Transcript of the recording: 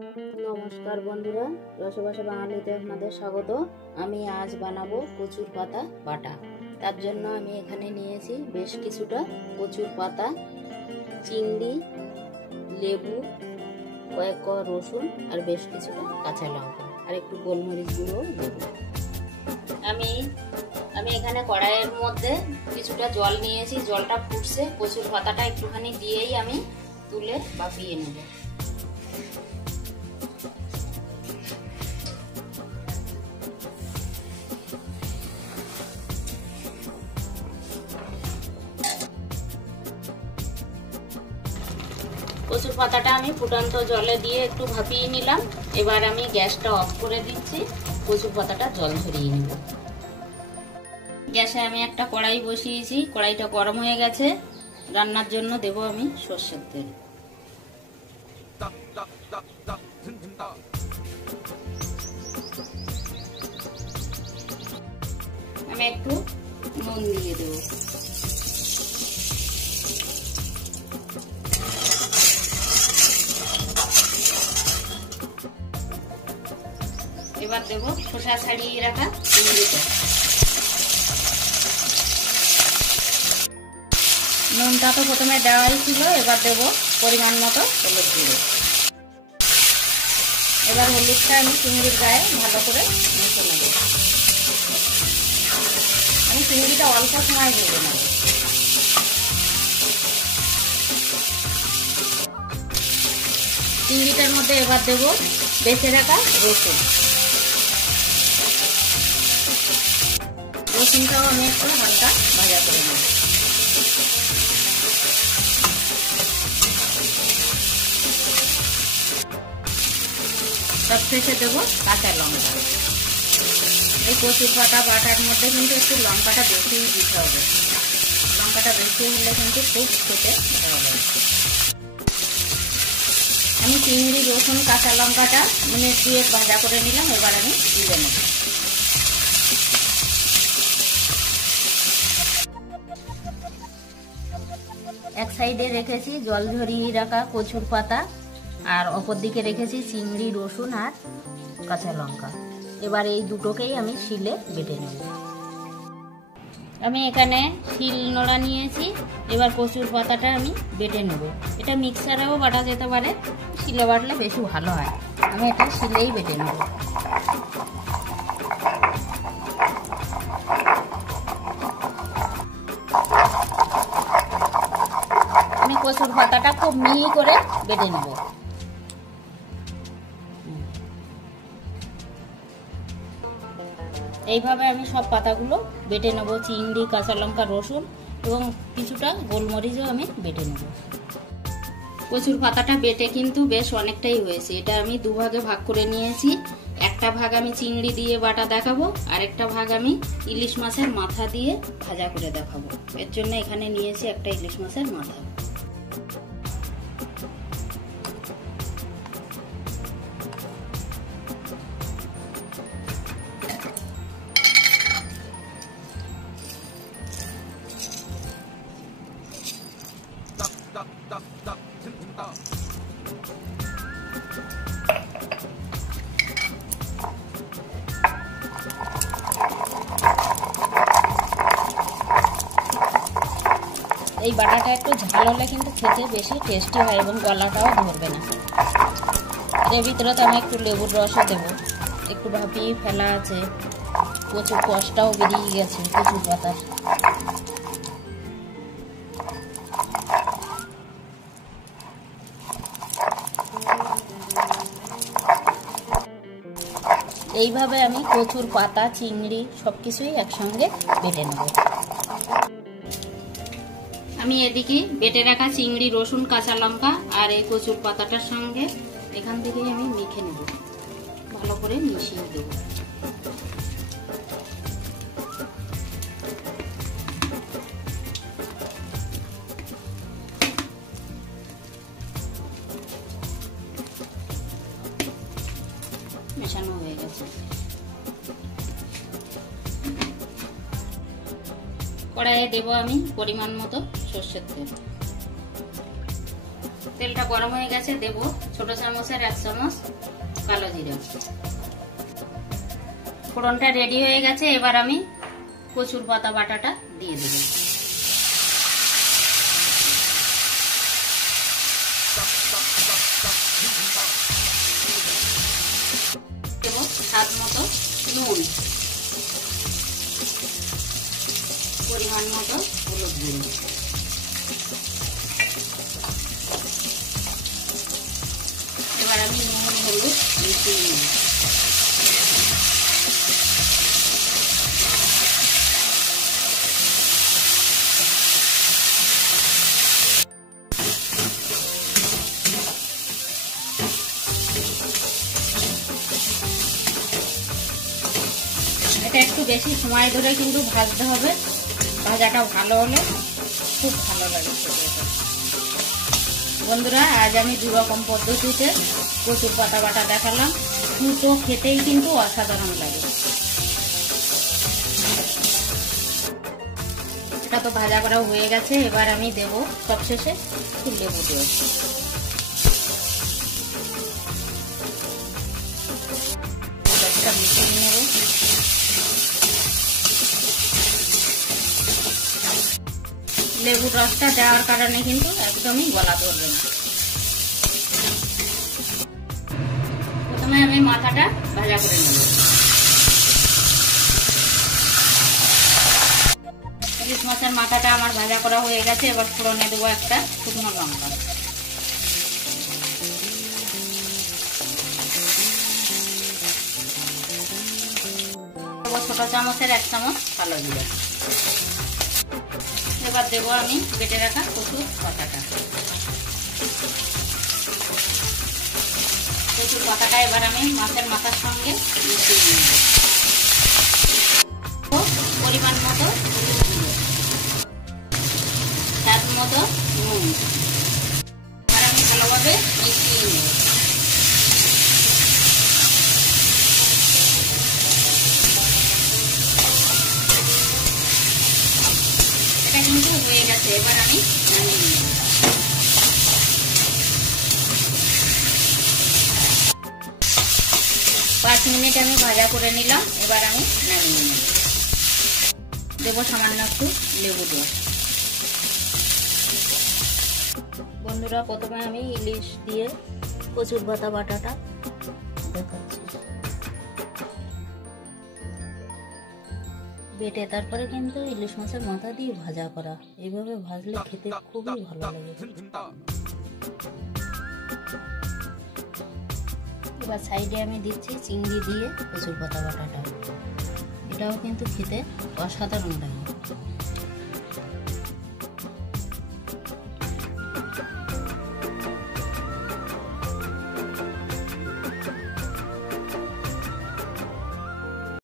নমস্কার বন্ধুরা, রসবাসা বাঙালিতে আপনাদের স্বাগত। আমি আজ বানাবো কচুর পাতা বাটা। তার জন্য আমি এখানে নিয়েছি বেশ কিছুটা কচুর পাতা, চিংড়ি, লেবু, কয়েক কোয়া রসুন আর বেশ কিছুটা কাঁচা লঙ্কা আর একটু গোলমরিচ গুঁড়ো দেব। আমি এখানে কড়াইয়ের মধ্যে কিছুটা জল নিয়েছি, জলটা ফুটছে, কচুর পাতাটা একটুখানি দিয়েই আমি তুলে ভাপিয়ে নেব। কচুর পাতাটা আমি ফুটন্ত জলে দিয়ে একটু ভাপিয়ে নিলাম। এবার আমি গ্যাসটা অফ করে দিচ্ছি, কচুর পাতাটা জল ঝরিয়ে নেব। গ্যাসে আমি একটা কড়াই বসিয়েছি, কড়াইটা গরম হয়ে গেছে। রান্নার জন্য দেব আমি সরষের তেল। আমি একটু নুন দিয়ে দেব। এবার দেব খোসা ছাড়িয়ে রাখা চিংড়িটা। নুনটা তো প্রথমে দেওয়াই ছিল, এবার দেব পরিমাণ মতো হলুদ গুঁড়ো। এবার হলুদটা আমি চিংড়ির গায়ে ভালো করে মেখে নেব। আমি চিংড়িটা অল্প সময় ভেজে নেব। চিংড়িটার মধ্যে এবার দেব বেছে রাখা রসুন। রসুনটাও আমি একটু হালকা ভাজা করে নেব। সবশেষে দেব কাঁচা লঙ্কা। এই কচুর পাতা বাটার মধ্যে কিন্তু একটু লঙ্কাটা বেশি দিতে হবে। লঙ্কাটা বেশি হলে কিন্তু খুব খেতে ভালো লাগে। আমি চিংড়ি, রসুন, কাঁচা লঙ্কাটা মিনিট 2 ভাজা করে নিলাম। এবার আমি তুলে নেব। এক সাইডে রেখেছি জল ঝরিয়ে রাখা কচুর পাতা, আর অপর দিকে রেখেছি চিংড়ি, রসুন আর কাঁচা লঙ্কা। এবার এই দুটোকেই আমি শিলে বেটে নেব। আমি এখানে শিল নোড়া নিয়েছি। এবার কচুর পাতাটা আমি বেটে নেব। এটা মিক্সারেও বাটা যেতে পারে, শিলে বাটলে বেশি ভালো হয়। আমি এটা শিলেই বেটে নেব। আমি কচুর পাতাটা খুব মিহি করে বেটে নেব। এইভাবে আমি সব পাতাগুলো বেটে নেব। চিংড়ি, কাঁচা লঙ্কা, রসুন এবং কিছুটা গোলমরিচও আমি বেটে নেব। কচুর পাতাটা বেটে কিন্তু বেশ অনেকটাই হয়েছে। এটা আমি দুভাগে ভাগ করে নিয়েছি। একটা ভাগ আমি চিংড়ি দিয়ে বাটা দেখাবো, আর একটা ভাগ আমি ইলিশ মাছের মাথা দিয়ে ভাজা করে দেখাবো। এর জন্য এখানে নিয়েছি একটা ইলিশ মাছের মাথা। এই বাটাটা একটু ঝাল হলে কিন্তু খেতে বেশি টেস্টি হয় এবং গলাটাও ধরবে না। এর ভিতরে তো আমি একটু লেবুর রসও দেবো। একটু ভাপিয়ে ফেলা আছে, কচুর কষটাও বেরিয়ে গেছে কচুর পাতার। এইভাবে আমি কচুর পাতা, চিংড়ি সবকিছুই একসঙ্গে বেটে নেব। আমি এদিকে বেটে রাখা চিংড়ি, রসুন, কাঁচা লঙ্কা আর এই কচুর পাতাটার সঙ্গে এখান থেকে আমি মেখে নেব, ভালো করে মিশিয়ে দেব। মেশানো হয়ে গেছে। কড়াইয়ে দেব আমি পরিমাণ মতো সরষের তেল। তেলটা তেলটা গরম হয়ে গেছে, দেব ছোট চামচের 1 চামচ কালো জিরা। ফোড়নটা রেডি হয়ে গেছে, এবার আমি কচুর পাতা বাটাটা দিয়ে দেব। দেব স্বাদ মতো নুন, পরিমাণ মতো হলুদ গুঁড়ো। এবার আমি নুন হলুদ মিশিয়ে নেব। এটা একটু বেশি সময় ধরে কিন্তু ভাজতে হবে, ভাজাটা ভালো হলে খুব ভালো লাগে খেতে। বন্ধুরা, আজ আমি 2 রকম পদ্ধতিতে কচুর পাতা বাটা দেখালাম, দুটো খেতেই কিন্তু অসাধারণ লাগে। এটা তো ভাজা করা হয়ে গেছে, এবার আমি দেব সবশেষে একটু লেবু দেব। একটা মিশিয়ে নেব। লেবুর রসটা দেওয়ার কারণে কিন্তু একদমই গলা ধরবে না। প্রথমে আমি মাথাটা ভাজা করে নেব। ইলিশ মাছের মাথাটা আমার ভাজা করা হয়ে গেছে, এবার ফোড়নে দেবো একটা শুকনো লঙ্কা। ছোট চামচের 1 চামচ কালো জিরা। এবার দেবো আমি বেটে রাখা কচুর পাতাটা। কচুর পাতাটা এবার আমি মাছের মাথার সঙ্গে মিশিয়ে নেব। পরিমাণ মতো স্বাদ মতো নুন। আর আমি ভালোভাবে মিশিয়ে নেব। এটা কিন্তু হয়ে গেছে, এবার আমি নামিয়ে নেব। 5 মিনিট আমি ভাজা করে নিলাম, এবার আমি নামিয়ে নেব। দেব সামান্য একটু লেবু দিয়ে। বন্ধুরা, প্রথমে আমি ইলিশ দিয়ে কচুর পাতা বাটাটা দেখাচ্ছি। বেটে তারপরে কিন্তু ইলিশ মাছের মাথা দিয়ে ভাজা করা, এইভাবে ভাজলে খেতে খুবই ভালো লাগে। এবার সাইডে আমি দিচ্ছি চিংড়ি দিয়ে কচুর পাতা বাটাটা, এটাও কিন্তু খেতে অসাধারণ লাগে।